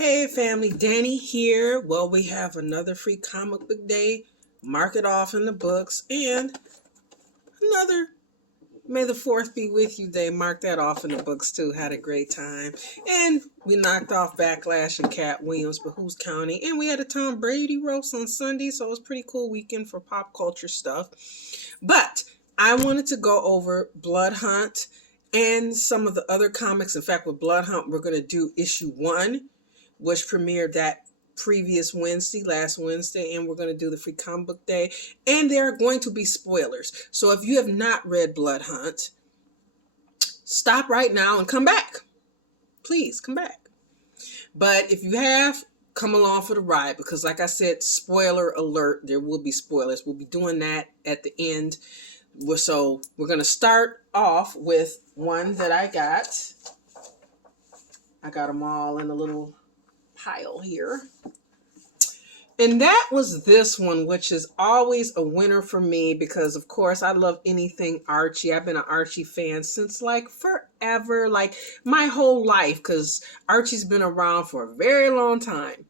Hey family, Danny here. Well, we have another free comic book day. Mark it off in the books. And another May the 4th be with you day. Mark that off in the books too. Had a great time. And we knocked off Backlash and Cat Williams, but who's counting? And we had a Tom Brady roast on Sunday, so it was a pretty cool weekend for pop culture stuff. But I wanted to go over Blood Hunt and some of the other comics. In fact, with Blood Hunt, we're going to do issue 1, which premiered that previous Wednesday, last Wednesday, and we're going to do the free comic book day. And there are going to be spoilers. So if you have not read Blood Hunt, stop right now and come back. Please come back. But if you have, come along for the ride because, like I said, spoiler alert, there will be spoilers. We'll be doing that at the end. So we're going to start off with one that I got. I got them all in a little pile here. And that was this one, which is always a winner for me because, of course, I love anything Archie. I've been an Archie fan since like forever, like my whole life, because Archie's been around for a very long time.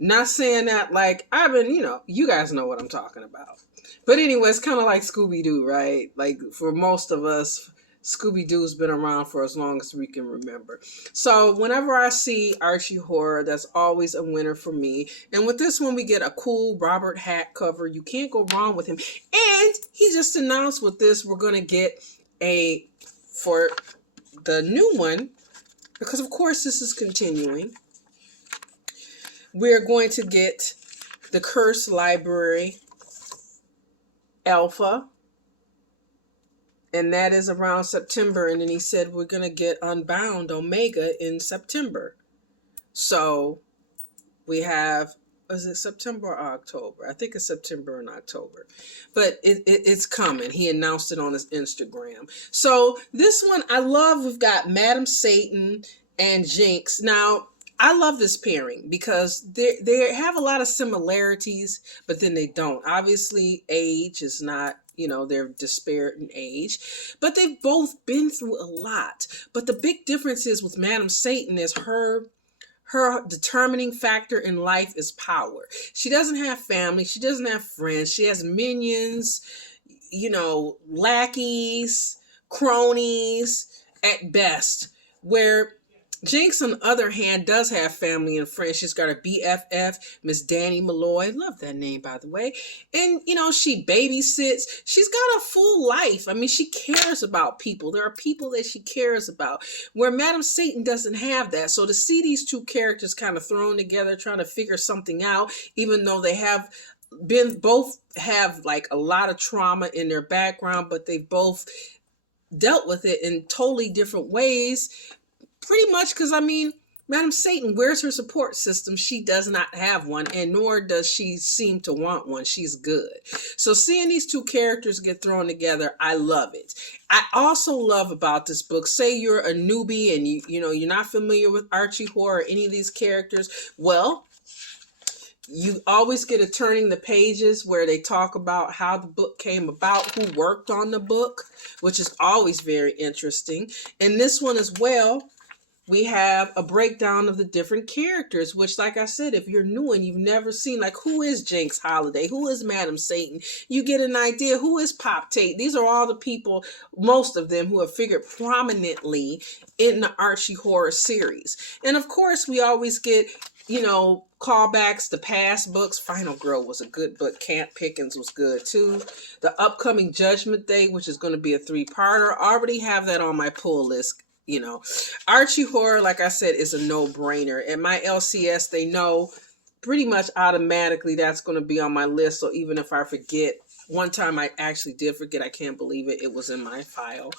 Not saying that like I've been, you guys know what I'm talking about. But anyway, it's kind of like Scooby-Doo, right? Like for most of us, Scooby-Doo's been around for as long as we can remember. So whenever I see Archie Horror, that's always a winner for me. And with this one, we get a cool Robert Hack cover. You can't go wrong with him. And he just announced with this, we're going to get for the new one, because of course this is continuing, we're going to get the Curse Library Alpha. And that is around September. And then he said we're going to get Unbound Omega in September. So we have, is it September or October? I think it's September and October. But it's coming. He announced it on his Instagram. So this one I love. We've got Madam Satan and Jinx. Now, I love this pairing because they have a lot of similarities, but then they don't. Obviously, age is not, they're disparate in age, but they've both been through a lot. But the big difference is with Madam Satan is her determining factor in life is power. She doesn't have family. She doesn't have friends. She has minions, lackeys, cronies at best, where Jinx, on the other hand, does have family and friends. She's got a BFF, Miss Danny Malloy. Love that name, by the way. And, she babysits. She's got a full life. I mean, she cares about people. There are people that she cares about, where Madam Satan doesn't have that. So to see these two characters kind of thrown together, trying to figure something out, even though they both have like a lot of trauma in their background, but they've both dealt with it in totally different ways. Pretty much because, Madam Satan, where's her support system? She does not have one, and nor does she seem to want one. She's good. So seeing these two characters get thrown together, I love it. I also love about this book, say you're a newbie and you're not familiar with Archie Horror or any of these characters. Well, you always get a turning the pages where they talk about how the book came about, who worked on the book, which is always very interesting. And this one as well, we have a breakdown of the different characters, which, like I said, if you're new and you've never seen, like, who is Jinx Holiday? Who is Madam Satan? You get an idea. Who is Pop Tate? These are all the people, most of them, who have figured prominently in the Archie Horror series. And, of course, we always get, callbacks to past books. Final Girl was a good book. Camp Pickens was good, too. The upcoming Judgment Day, which is going to be a 3-parter. I already have that on my pull list. Archie Horror, like I said, is a no-brainer. At my LCS, they know pretty much automatically that's going to be on my list. So even if I forget, one time I actually did forget, I can't believe it. It was in my file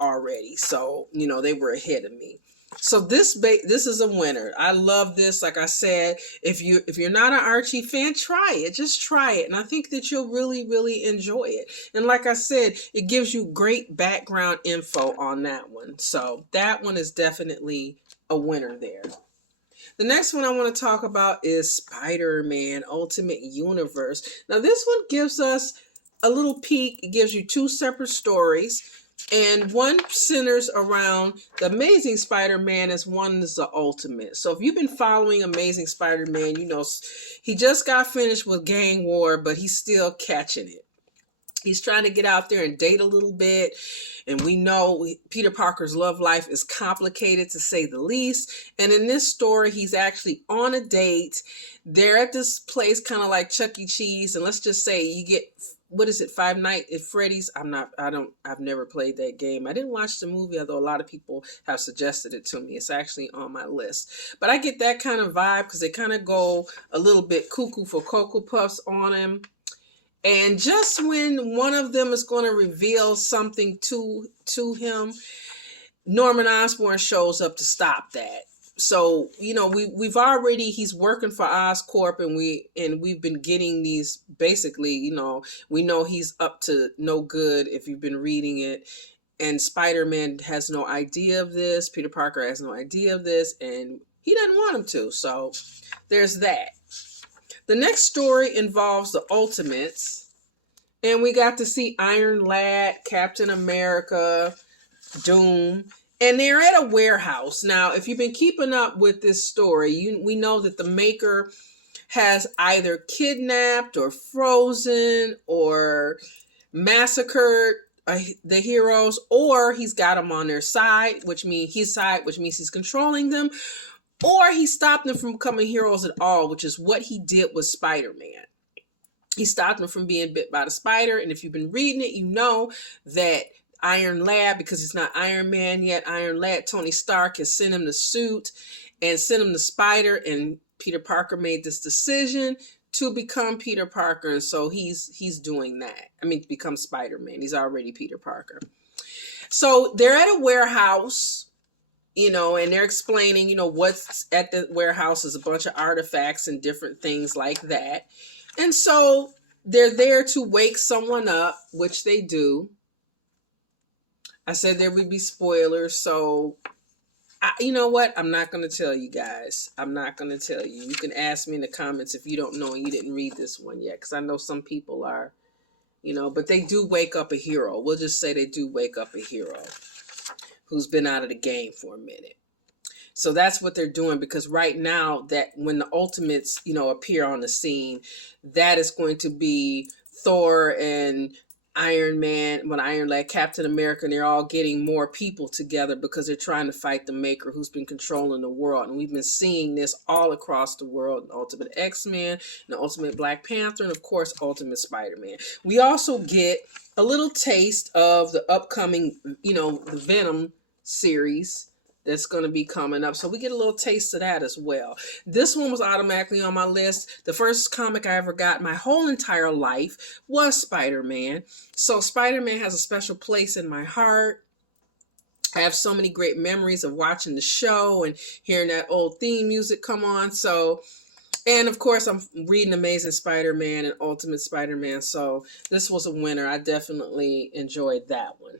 already. So, they were ahead of me. So this is a winner. I love this. Like I said, if you're not an Archie fan, try it. Just try it. And I think that you'll really, really enjoy it. And like I said, it gives you great background info on that one. So that one is definitely a winner there. The next one I want to talk about is Spider-Man Ultimate Universe. Now this one gives us a little peek. It gives you 2 separate stories. And one centers around the Amazing Spider-Man, as one is the Ultimate. So if you've been following Amazing Spider-Man, you know he just got finished with Gang War, but he's still catching it. He's trying to get out there and date a little bit. And we know Peter Parker's love life is complicated, to say the least. And in this story, he's actually on a date. They're at this place kind of like Chuck E. Cheese. And let's just say you get, what is it, Five Nights at Freddy's? I've never played that game. I didn't watch the movie, although a lot of people have suggested it to me. It's actually on my list. But I get that kind of vibe because they kind of go a little bit cuckoo for Cocoa Puffs on him. And just when one of them is going to reveal something to him, Norman Osborn shows up to stop that. So, you know, he's working for Oscorp, and we've been getting these, basically, you know, we know he's up to no good if you've been reading it. And Spider-Man has no idea of this. Peter Parker has no idea of this, and he doesn't want him to. So there's that. The next story involves the Ultimates, and we got to see Iron Lad, Captain America, Doom, and they're at a warehouse. Now, if you've been keeping up with this story, we know that the Maker has either kidnapped or frozen or massacred the heroes, or he's got them on their side, which means he's controlling them, or he stopped them from becoming heroes at all, which is what he did with Spider-Man. He stopped them from being bit by the spider. And if you've been reading it, you know that Iron Lad, because he's not Iron Man yet, Iron Lad, Tony Stark has sent him the suit and sent him the spider. And Peter Parker made this decision to become Peter Parker. And so he's doing that. I mean, to become Spider-Man. He's already Peter Parker. So they're at a warehouse, you know, and they're explaining, you know, what's at the warehouse is a bunch of artifacts and different things like that. And so they're there to wake someone up, which they do. I said there would be spoilers. So, you know what? I'm not going to tell you guys. I'm not going to tell you. You can ask me in the comments if you don't know and you didn't read this one yet. Because I know some people are, you know, but they do wake up a hero. We'll just say they do wake up a hero who's been out of the game for a minute. So that's what they're doing, because right now, that when the Ultimates, you know, appear on the scene, that is going to be Thor and Iron Man, Iron Lad, Captain America, and they're all getting more people together because they're trying to fight the Maker who's been controlling the world. And we've been seeing this all across the world: the Ultimate X-Men, the Ultimate Black Panther, and of course, Ultimate Spider-Man. We also get a little taste of the upcoming, you know, the Venom series that's going to be coming up. So we get a little taste of that as well. This one was automatically on my list. The first comic I ever got my whole entire life was Spider-Man. So Spider-Man has a special place in my heart. I have so many great memories of watching the show and hearing that old theme music come on. So, and of course, I'm reading Amazing Spider-Man and Ultimate Spider-Man. So this was a winner. I definitely enjoyed that one.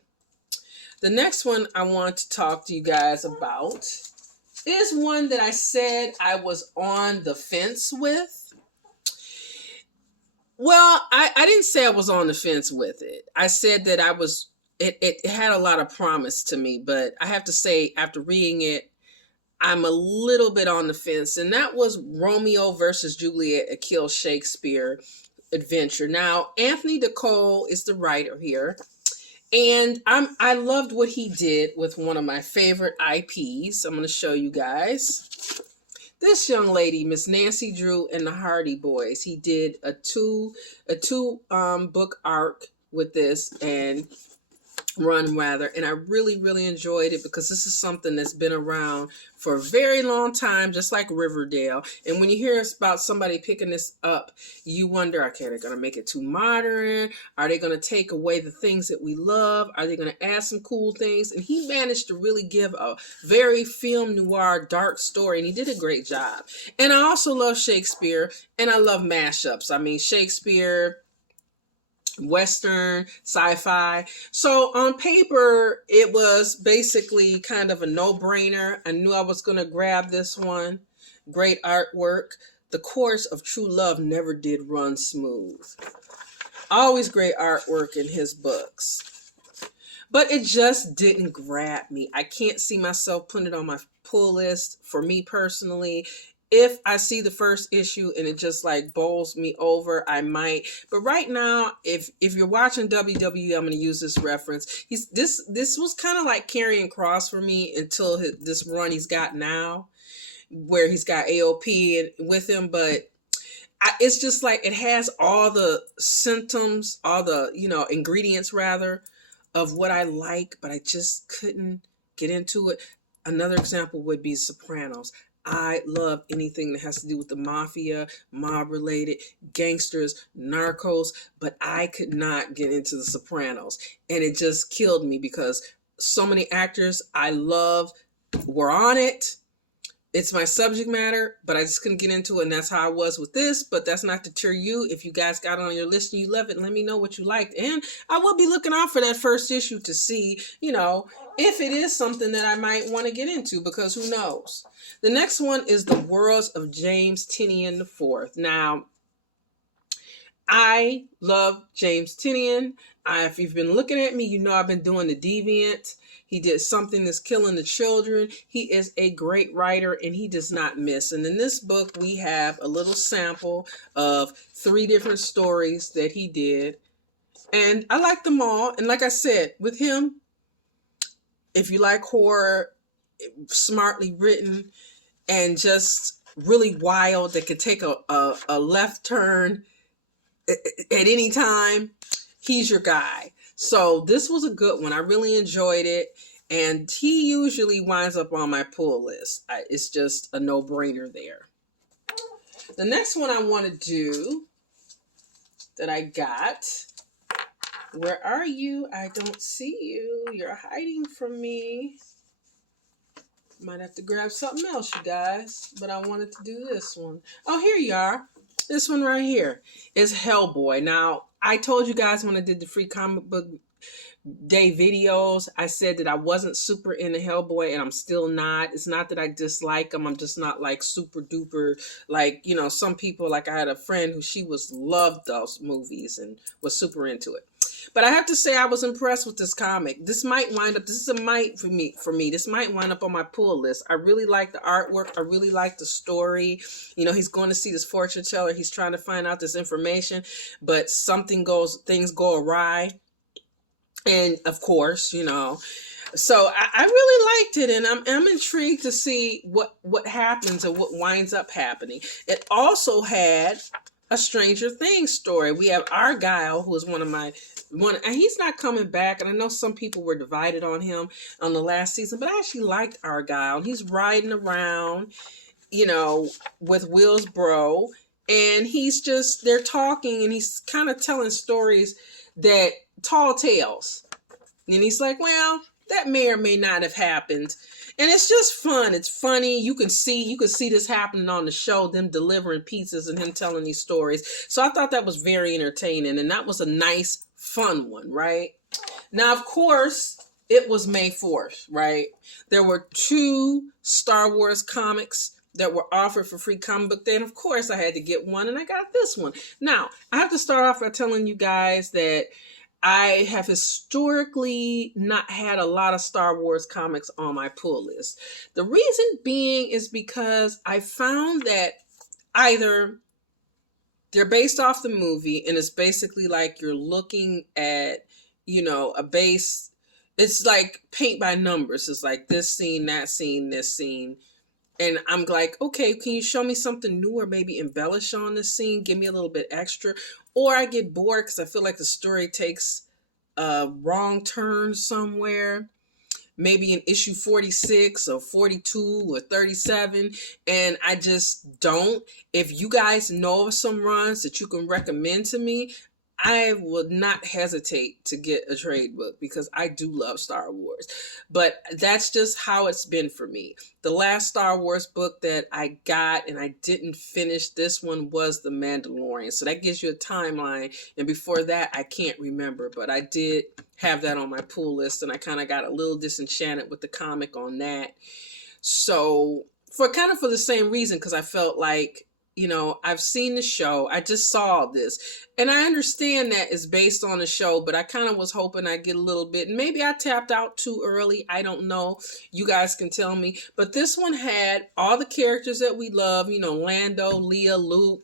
The next one I want to talk to you guys about is one that I said I was on the fence with. Well, I didn't say I was on the fence with it. I said that it had a lot of promise to me, but I have to say, after reading it, I'm a little bit on the fence. And that was Romeo versus Juliet, a Kill Shakespeare adventure. Now, Anthony DeCole is the writer here. And I loved what he did with one of my favorite IPs. I'm going to show you guys. This young lady, Miss Nancy Drew and the Hardy Boys. He did a two book arc with this and I really enjoyed it, because this is something that's been around for a very long time, just like Riverdale. And when you hear about somebody picking this up, you wonder, okay, they're going to make it too modern? Are they going to take away the things that we love? Are they going to add some cool things? And he managed to really give a very film noir, dark story, and he did a great job. And I also love Shakespeare, and I love mashups. I mean, Shakespeare, Western, sci-fi. So on paper, it was basically kind of a no-brainer. I knew I was going to grab this one. Great artwork. The course of true love never did run smooth. Always great artwork in his books. but it just didn't grab me. I can't see myself putting it on my pull list for me personally. If I see the first issue and it just like bowls me over, I might. But right now, if you're watching WWE, I'm going to use this reference. This was kind of like Karrion Kross for me until this run he's got now, where he's got AOP with him, but it's just like it has all the symptoms, all the ingredients rather of what I like, but I just couldn't get into it. Another example would be Sopranos. I love anything that has to do with the mafia, mob related, gangsters, narcos, but I could not get into the Sopranos. And it just killed me because so many actors I love were on it. It's my subject matter, but I just couldn't get into it, and that's how I was with this. But that's not to deter you. If you guys got it on your list and you love it, let me know what you liked. And I will be looking out for that first issue to see, if it is something that I might want to get into, because who knows. The next one is The Worlds of James Tynion IV. Now, I love James Tynion. If you've been looking at me, you know I've been doing The Deviant. He did Something That's Killing the Children. He is a great writer and he does not miss. And in this book, we have a little sample of 3 different stories that he did. And I like them all. And like I said, with him, if you like horror, smartly written, and just really wild, that could take a left turn at any time, he's your guy. So this was a good one. I really enjoyed it. And he usually winds up on my pull list. It's just a no-brainer there. The next one I want to do that I got. Where are you? I don't see you. You're hiding from me. Might have to grab something else, you guys. But I wanted to do this one. Oh, here you are. This one right here is Hellboy. Now, I told you guys when I did the free comic book day videos, I said that I wasn't super into Hellboy, and I'm still not. It's not that I dislike him. I'm just not like super duper, like, some people, like I had a friend who she loved those movies and was super into it. But I have to say I was impressed with this comic. This is a might for me. This might wind up on my pull list. I really like the artwork. I really like the story. He's going to see this fortune teller. He's trying to find out this information, but things go awry. And of course, so I really liked it, and I'm intrigued to see what happens and what winds up happening. It also had a Stranger Things story. We have Argyle, who is and he's not coming back. And I know some people were divided on him on the last season, but I actually liked Argyle. He's riding around, with Will's bro, and they're talking, and he's kind of telling stories that tall tales. And he's like, well, that may or may not have happened. And it's just fun. It's funny. You can see this happening on the show, them delivering pizzas and him telling these stories. So I thought that was very entertaining. And that was a nice, fun one, right? Now, of course, it was May 4th, right? There were 2 Star Wars comics that were offered for free comic book day. And of course, I had to get one, and I got this one. Now, I have to start off by telling you guys that I have historically not had a lot of Star Wars comics on my pull list. The reason being is because I found that either they're based off the movie, and it's basically like you're looking at, a base. It's like paint by numbers. It's like this scene, that scene, this scene. And I'm like, okay, can you show me something new or maybe embellish on the scene? Give me a little bit extra. Or I get bored because I feel like the story takes a wrong turn somewhere. Maybe in issue 46 or 42 or 37. And I just don't. If you guys know of some runs that you can recommend to me, I would not hesitate to get a trade book because I do love Star Wars. But that's just how it's been for me. The last Star Wars book that I got and I didn't finish, this one was The Mandalorian. So that gives you a timeline. And before that, I can't remember. But I did have that on my pull list, and I kind of got a little disenchanted with the comic on that. So for the same reason, because I felt like I've seen the show. I just saw this. And I understand that it's based on the show, but I kind of was hoping I'd get a little bit. Maybe I tapped out too early. I don't know. You guys can tell me. But this one had all the characters that we love, Lando, Leia, Luke.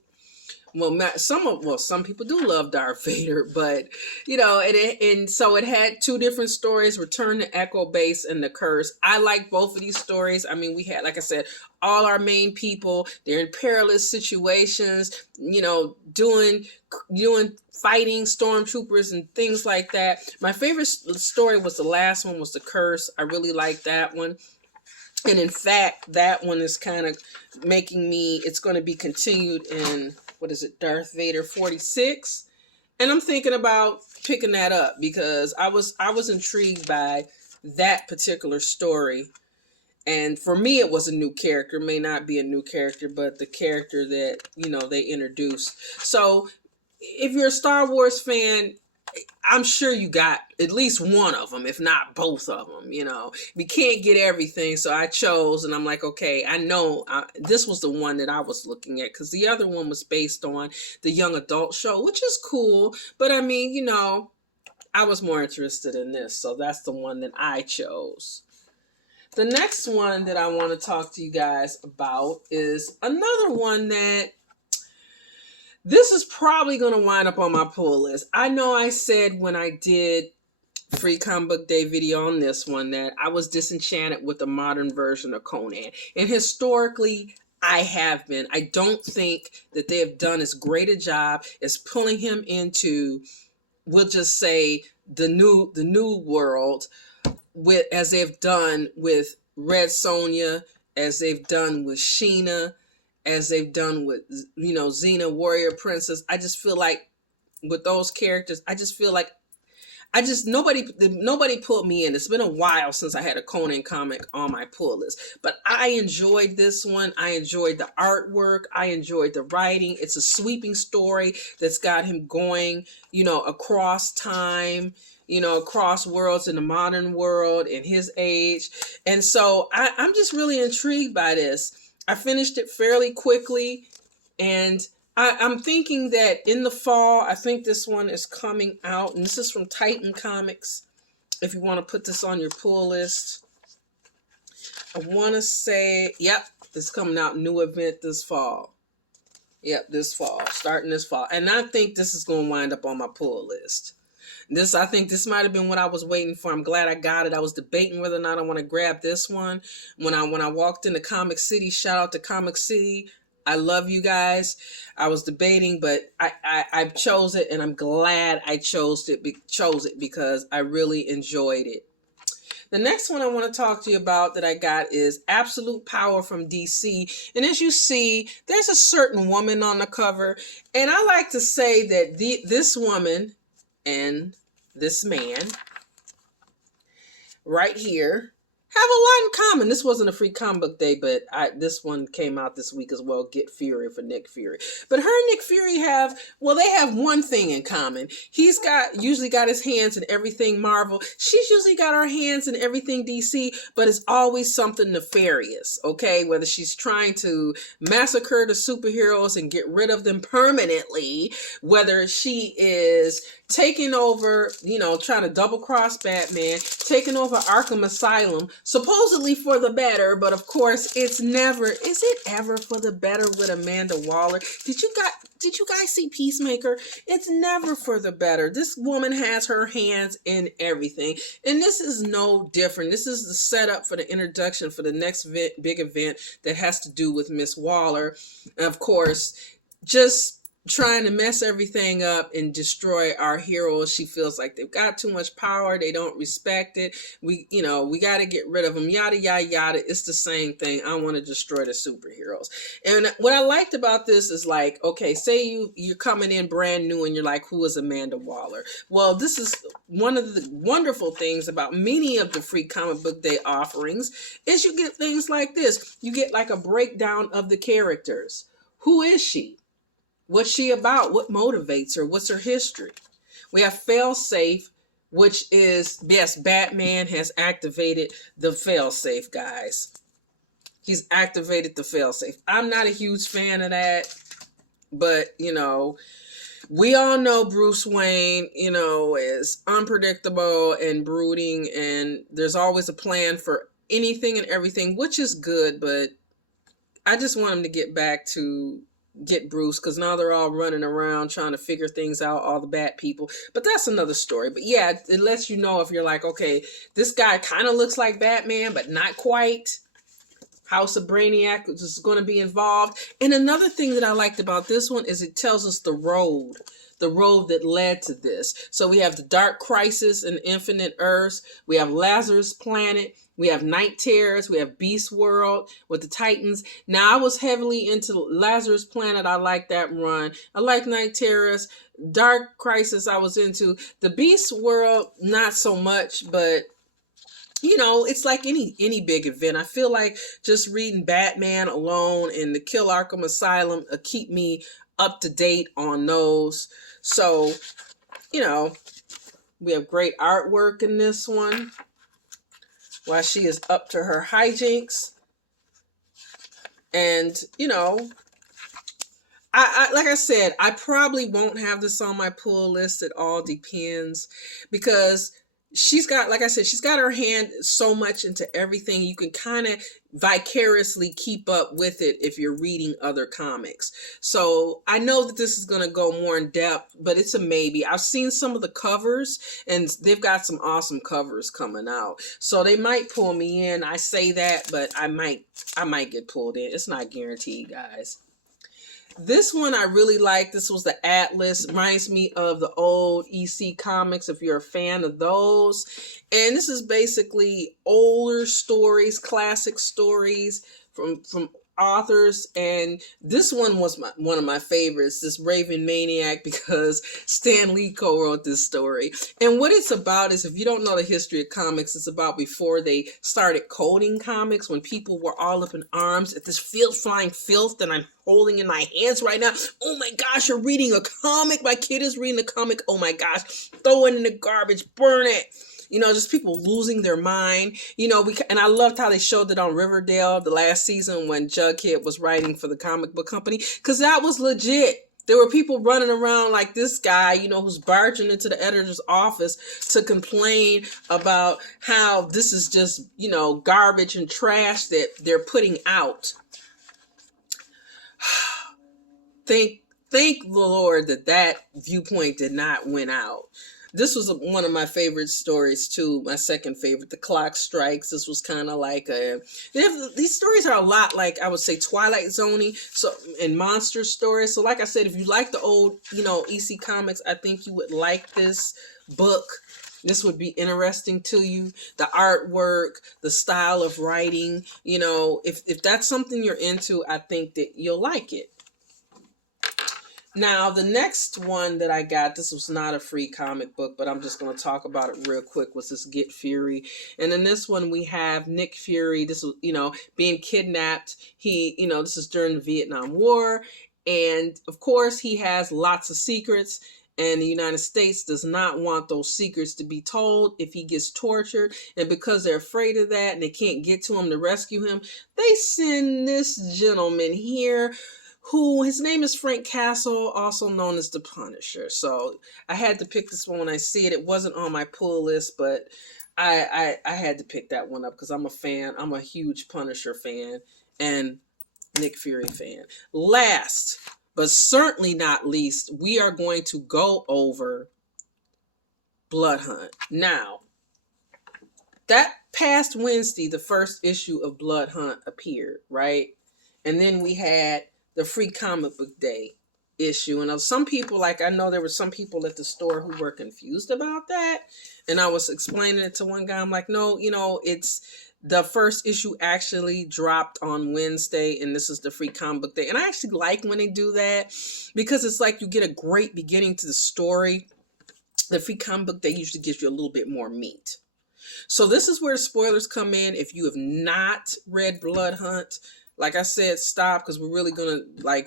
Well, some people do love Darth Vader, but and so it had two different stories: Return to Echo Base and The Curse. I like both of these stories. I mean, we had, like I said, all our main people. They're in perilous situations, doing fighting stormtroopers and things like that. My favorite story was the last one, was The Curse. I really liked that one. And in fact, that one is kind of making me, it's going to be continued in, Darth Vader 46. And I'm thinking about picking that up because I was intrigued by that particular story. And for me, it was a new character. May not be a new character, but the character that, they introduced. So if you're a Star Wars fan, I'm sure you got at least one of them, if not both of them. We can't get everything, so I chose, and I'm like, okay, I know this was the one that I was looking at, because the other one was based on the young adult show, which is cool, but I mean, I was more interested in this, so that's the one that I chose. The next one that I want to talk to you guys about is another one that this is probably going to wind up on my pull list. I know I said when I did Free Comic Book Day video on this one that I was disenchanted with the modern version of Conan. And historically, I have been. I don't think that they have done as great a job as pulling him into, we'll just say, the new world, as they've done with Red Sonja, as they've done with Sheena, as they've done with, Xena, Warrior Princess. I just feel like with those characters, nobody pulled me in. It's been a while since I had a Conan comic on my pull list, but I enjoyed this one. I enjoyed the artwork. I enjoyed the writing. It's a sweeping story that's got him going, across time, across worlds, in the modern world, in his age. And so I'm just really intrigued by this. I finished it fairly quickly, and I'm thinking that in the fall, I think this one is coming out, and this is from Titan Comics, if you want to put this on your pull list. I want to say, yep, this is coming out, new event this fall. Yep, this fall, starting this fall. And I think this is going to wind up on my pull list. I think this might have been what I was waiting for. I'm glad I got it. I was debating whether or not I want to grab this one. When I walked into Comic City, shout out to Comic City. I love you guys. I was debating, but I chose it, and I'm glad I chose it because I really enjoyed it. The next one I want to talk to you about that I got is Absolute Power from DC. And as you see, there's a certain woman on the cover. And I like to say that this woman and this man right here have a lot in common. This wasn't a Free Comic Book Day, but this one came out this week as well. Get Fury for Nick Fury. But her and Nick Fury they have one thing in common. He's usually got his hands in everything Marvel. She's usually got her hands in everything DC, but it's always something nefarious, okay? Whether she's trying to massacre the superheroes and get rid of them permanently, whether she is taking over, trying to double cross Batman, taking over Arkham Asylum, supposedly for the better, but of course is it ever for the better with Amanda Waller? Did you guys see Peacemaker? It's never for the better. This woman has her hands in everything, and this is no different. This is the setup for the introduction for the next big event that has to do with Miss Waller, and of course, just trying to mess everything up and destroy our heroes. She feels like they've got too much power. They don't respect it. We got to get rid of them. Yada, yada, yada. It's the same thing. I want to destroy the superheroes. And what I liked about this is like, okay, say you're coming in brand new and you're like, who is Amanda Waller? Well, this is one of the wonderful things about many of the Free Comic Book Day offerings is you get things like this. You get like a breakdown of the characters. Who is she? What's she about? What motivates her? What's her history? We have Failsafe, which is, yes, Batman has activated the Failsafe, guys. He's activated the Failsafe. I'm not a huge fan of that. But, you know, we all know Bruce Wayne, you know, is unpredictable and brooding, and there's always a plan for anything and everything, which is good, but I just want him to get back to get Bruce, because now they're all running around trying to figure things out, all the bad people. But that's another story. But yeah, it lets you know if you're like, okay, this guy kind of looks like Batman, but not quite. House of Brainiac is going to be involved. And another thing that I liked about this one is it tells us the road that led to this. So we have the Dark Crisis and Infinite Earths. We have Lazarus Planet. We have Night Terrors. We have Beast World with the Titans. Now, I was heavily into Lazarus Planet. I like that run. I like Night Terrors. Dark Crisis I was into. The Beast World, not so much, but you know, it's like any big event. I feel like just reading Batman alone and the Kill Arkham Asylum keep me up to date on those. So, you know, we have great artwork in this one while she is up to her hijinks. And, you know, I like I said, I probably won't have this on my pull list. It all depends, because she's got, like I said, she's got her hand so much into everything. You can kind of vicariously keep up with it if you're reading other comics. So I know that this is going to go more in depth, but it's a maybe. I've seen some of the covers, and they've got some awesome covers coming out. So they might pull me in. I say that, but I might get pulled in. It's not guaranteed, guys. This one I really like. This was the Atlas. Reminds me of the old EC comics, if you're a fan of those. And this is basically older stories, classic stories from authors. And this one was one of my favorites, this Raven Maniac, because Stan Lee co-wrote this story. And what it's about is, if you don't know the history of comics, it's about before they started coding comics, when people were all up in arms at this flying filth that I'm holding in my hands right now. Oh my gosh, you're reading a comic? My kid is reading a comic. Oh my gosh, throw it in the garbage, burn it. You know, just people losing their mind. You know, and I loved how they showed it on Riverdale the last season when Jughead was writing for the comic book company, because that was legit. There were people running around like this guy, you know, who's barging into the editor's office to complain about how this is just, you know, garbage and trash that they're putting out. Thank the Lord that viewpoint did not win out. This was one of my favorite stories too. My second favorite, The Clock Strikes. This was kind of like these stories are a lot like, I would say, Twilight Zone-y, so, and monster stories. So like I said, if you like the old, you know, EC comics, I think you would like this book. This would be interesting to you. The artwork, the style of writing, you know, if that's something you're into, I think that you'll like it. Now, the next one that I got, this was not a free comic book, but I'm just going to talk about it real quick, was this Get Fury. And in this one, we have Nick Fury. This was, you know, being kidnapped. He, you know, this is during the Vietnam War. And of course, he has lots of secrets. And the United States does not want those secrets to be told if he gets tortured. And because they're afraid of that and they can't get to him to rescue him, they send this gentleman here, who, his name is Frank Castle, also known as the Punisher. So I had to pick this one when I see it. It wasn't on my pull list, but I had to pick that one up because I'm a fan. I'm a huge Punisher fan and Nick Fury fan. Last, but certainly not least, we are going to go over Blood Hunt. Now, that past Wednesday, the first issue of Blood Hunt appeared, right? And then we had the Free Comic Book Day issue. And some people, like, I know there were some people at the store who were confused about that. And I was explaining it to one guy. I'm like, no, you know, it's the first issue actually dropped on Wednesday, and this is the Free Comic Book Day. And I actually like when they do that, because it's like you get a great beginning to the story. The Free Comic Book Day usually gives you a little bit more meat. So this is where spoilers come in. If you have not read Blood Hunt, like I said, stop, because we're really gonna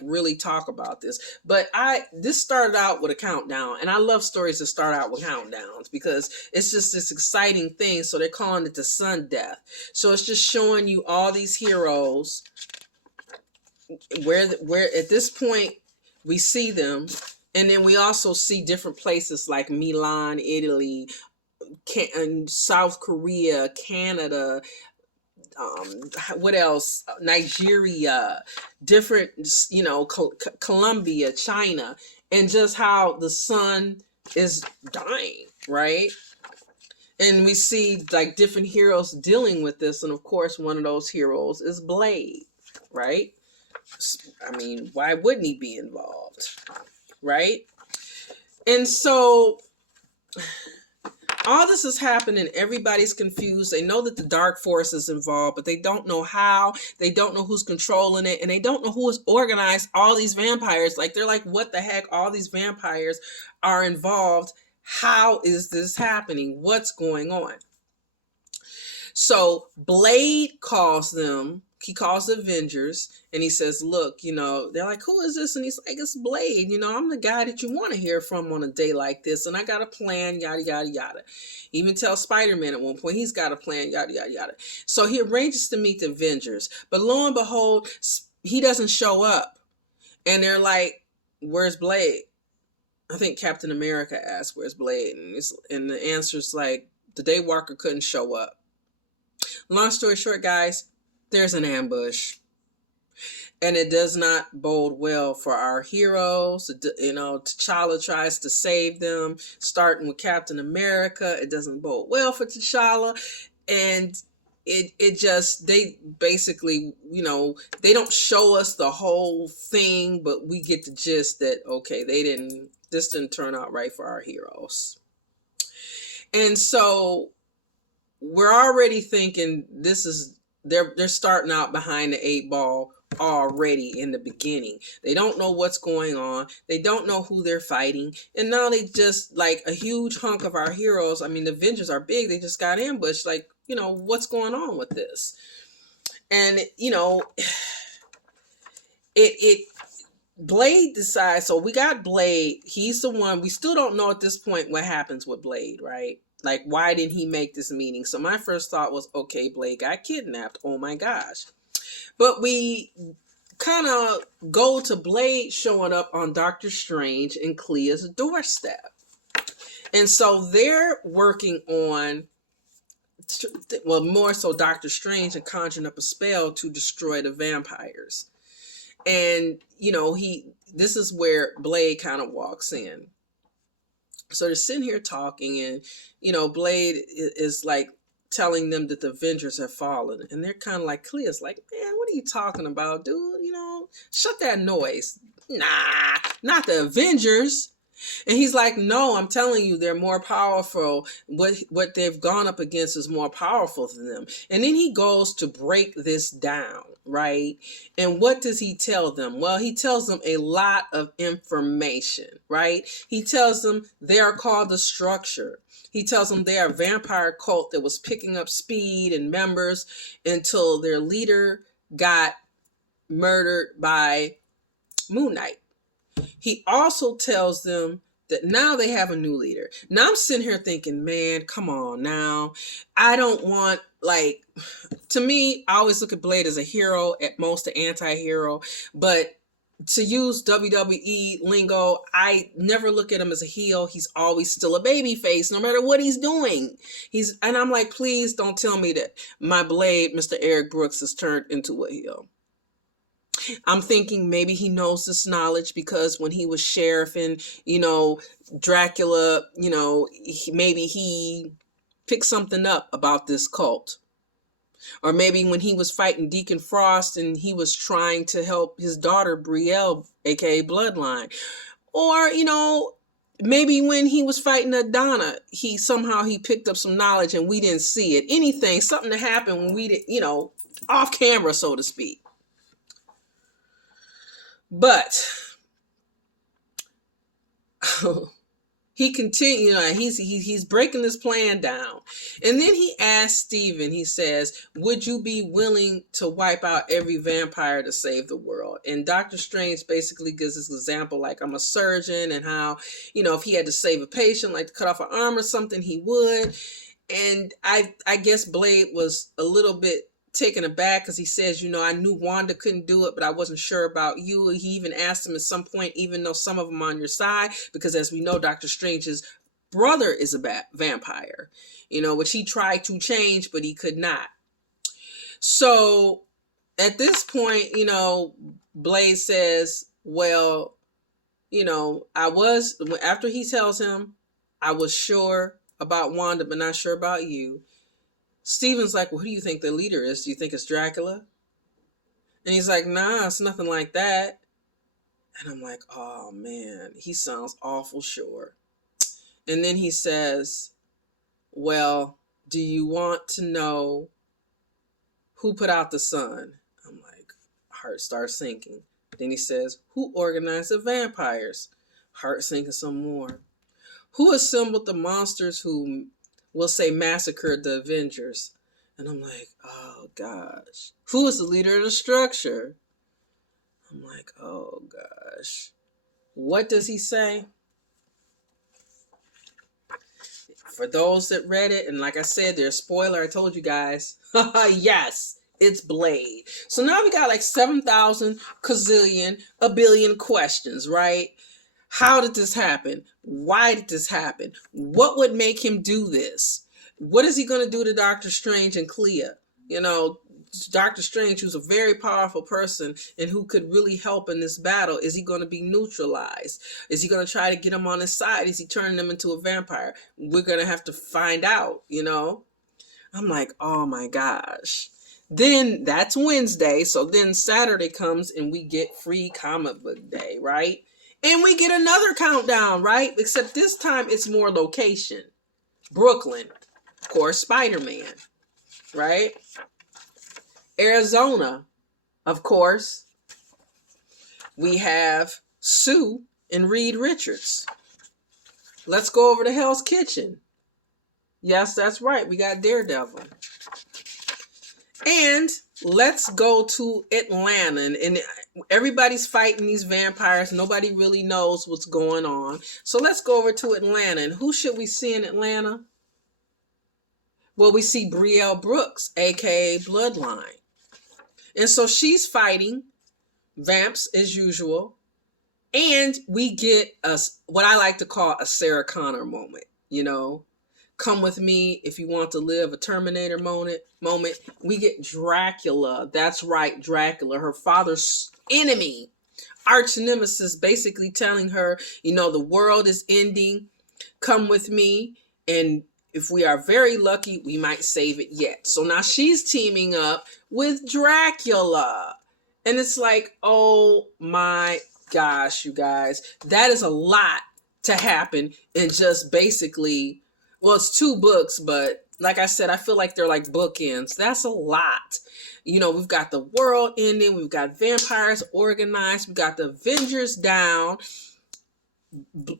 really talk about this. But this started out with a countdown, and I love stories that start out with countdowns because it's just this exciting thing. So they're calling it the Sun Death. So it's just showing you all these heroes where at this point we see them. And then we also see different places like Milan, Italy, South Korea, Canada, what else? Nigeria, different, Colombia, China, and just how the sun is dying, right? And we see like different heroes dealing with this. And of course, one of those heroes is Blade, right? I mean, why wouldn't he be involved, right? And so all this is happening. Everybody's confused. They know that the dark force is involved, but they don't know how. They don't know who's controlling it. And they don't know who has organized all these vampires. Like, they're like, what the heck? All these vampires are involved. How is this happening? What's going on? So Blade calls them. He calls the Avengers and he says, look, they're like, who is this? And he's like, it's Blade. I'm the guy that you want to hear from on a day like this. And I got a plan, yada, yada, yada. He even tells Spider-Man at one point, he's got a plan, yada, yada, yada. So he arranges to meet the Avengers. But lo and behold, he doesn't show up. And they're like, where's Blade? I think Captain America asked, where's Blade? And the answer's like, the Daywalker couldn't show up. Long story short, guys, there's an ambush. And it does not bode well for our heroes. T'Challa tries to save them, starting with Captain America. It doesn't bode well for T'Challa. And they basically, they don't show us the whole thing, but we get the gist that, okay, this didn't turn out right for our heroes. And so we're already thinking they're starting out behind the 8 ball already in the beginning. They don't know what's going on. They don't know who they're fighting. And now they just, like, a huge hunk of our heroes. I mean, the Avengers are big. They just got ambushed. Like, what's going on with this? And, Blade decides, so we got Blade. He's the one, we still don't know at this point what happens with Blade, right? Like, why didn't he make this meeting? So my first thought was, okay, Blade got kidnapped. Oh my gosh. But we kind of go to Blade showing up on Doctor Strange and Clea's doorstep. And so they're working on, well, more so Doctor Strange and conjuring up a spell to destroy the vampires. And, this is where Blade kind of walks in. So they're sitting here talking and, Blade is like telling them that the Avengers have fallen. And they're kind of like, Clea's like, man, what are you talking about, dude? Shut that noise. Nah, not the Avengers. And he's like, no, I'm telling you, they're more powerful. What they've gone up against is more powerful than them. And then he goes to break this down, right? And what does he tell them? Well, he tells them a lot of information, right? He tells them they are called the Structure. He tells them they are a vampire cult that was picking up speed and members until their leader got murdered by Moon Knight. He also tells them that now they have a new leader. Now I'm sitting here thinking, man, come on now. I don't want, to me, I always look at Blade as a hero, at most an anti-hero. But to use WWE lingo, I never look at him as a heel. He's always still a baby face, no matter what he's doing. And I'm like, please don't tell me that my Blade, Mr. Eric Brooks, has turned into a heel. I'm thinking maybe he knows this knowledge because when he was sheriff in, Dracula, maybe he picked something up about this cult. Or maybe when he was fighting Deacon Frost and he was trying to help his daughter Brielle, aka Bloodline. Or, maybe when he was fighting Adana, he picked up some knowledge and we didn't see it. Something that happened when we didn't, off camera, so to speak. But he continued, he's breaking this plan down. And then he asked Steven, he says, would you be willing to wipe out every vampire to save the world? And Doctor Strange basically gives this example, like, I'm a surgeon, and how, if he had to save a patient, like to cut off an arm or something, he would. And I guess Blade was a little bit taken aback because he says, I knew Wanda couldn't do it, but I wasn't sure about you. He even asked him at some point, even though some of them on your side, because as we know, Doctor Strange's brother is a vampire, which he tried to change, but he could not. So at this point, Blade says, well, after he tells him, I was sure about Wanda, but not sure about you. Stephen's like, well, who do you think the leader is? Do you think it's Dracula? And he's like, nah, it's nothing like that. And I'm like, oh man, he sounds awful sure. And then he says, well, do you want to know who put out the sun? I'm like, heart starts sinking. Then he says, who organized the vampires? Heart sinking some more. Who assembled the monsters who, we'll say, massacred the Avengers? And I'm like, oh gosh. Who is the leader of the structure? I'm like, oh gosh. What does he say? For those that read it, and like I said, there's a spoiler, I told you guys. Yes, it's Blade. So now we got like 7,000 gazillion, a billion questions, right? How did this happen? Why did this happen? What would make him do this? What is he going to do to Doctor Strange and Clea? Doctor Strange, who's a very powerful person and who could really help in this battle, is he going to be neutralized? Is he going to try to get him on his side? Is he turning him into a vampire? We're going to have to find out, I'm like, oh my gosh. Then that's Wednesday. So then Saturday comes and we get Free Comic Book Day, right? And we get another countdown, right? Except this time it's more location. Brooklyn. Of course, Spider-Man, right? Arizona, of course. We have Sue and Reed Richards. Let's go over to Hell's Kitchen. Yes, that's right. We got Daredevil. And let's go to Atlanta. And everybody's fighting these vampires. Nobody really knows what's going on. So let's go over to Atlanta. And who should we see in Atlanta? Well, we see Brielle Brooks, aka Bloodline. And so she's fighting vamps as usual. And we get what I like to call a Sarah Connor moment, Come with me if you want to live, a Terminator moment. We get Dracula. That's right, Dracula, her father's enemy, arch nemesis, basically telling her, the world is ending. Come with me. And if we are very lucky, we might save it yet. So now she's teaming up with Dracula. And it's like, oh my gosh, you guys. That is a lot to happen in just basically, well, it's 2 books, but like I said, I feel like they're like bookends. That's a lot. We've got the world ending. We've got vampires organized. We've got the Avengers down.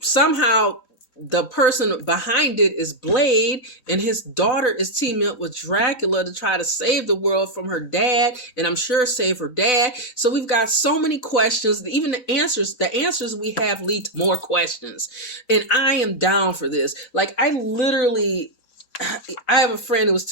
Somehow the person behind it is Blade, and his daughter is teaming up with Dracula to try to save the world from her dad, and I'm sure save her dad. So we've got so many questions. Even the answers we have lead to more questions. And I am down for this. Like, I have a friend who was